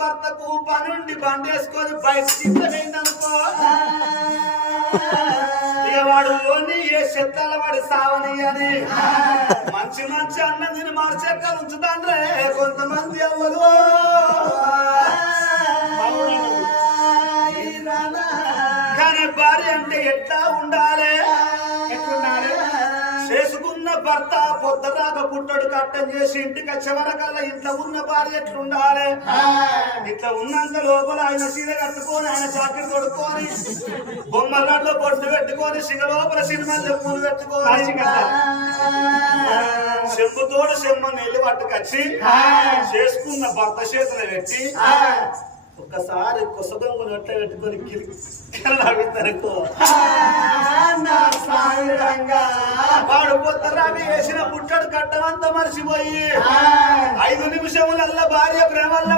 భర్తకు పనుండి బండేసుకొని బయటికి అనుకో వాడు ఓని ఏ చెత్తాల వాడి సావని అని మంచి మంచి అన్నదిని మార్చెక్కలు ఉంచుతాండ్రే కొంతమంది అవ్వదు కానీ భార్య అంటే ఎట్లా ఉండాలి చేసుకున్న భర్త పొద్దుదాకా పుట్టడు కట్టం చేసి ఇంటికి వచ్చేవరకల్లా ఇంట్లో ఉన్న భార్య ఎట్లుండాలి ఇట్లా ఉన్నంత లోపల ఆయన సీర కట్టుకొని ఆయన చాకరి కొడుకొని బొమ్మలలో పొట్టు పెట్టుకొని సిగ లోపల సినిమాలు పూలు పెట్టుకొని చెంపుతోడు చెమ్మ నీళ్ళు పట్టుకొచ్చి చేసుకున్న భర్త చేతులు పెట్టి ఒక్కసారి కొసదొంగను ఎట్లా పెట్టుకొని నవ్వుతారు వాడు పొత్తరావి వేసిన పుట్టడు కట్టమంతా మర్చిపోయి 5 నిమిషములల్లా భార్య ప్రేమల్లో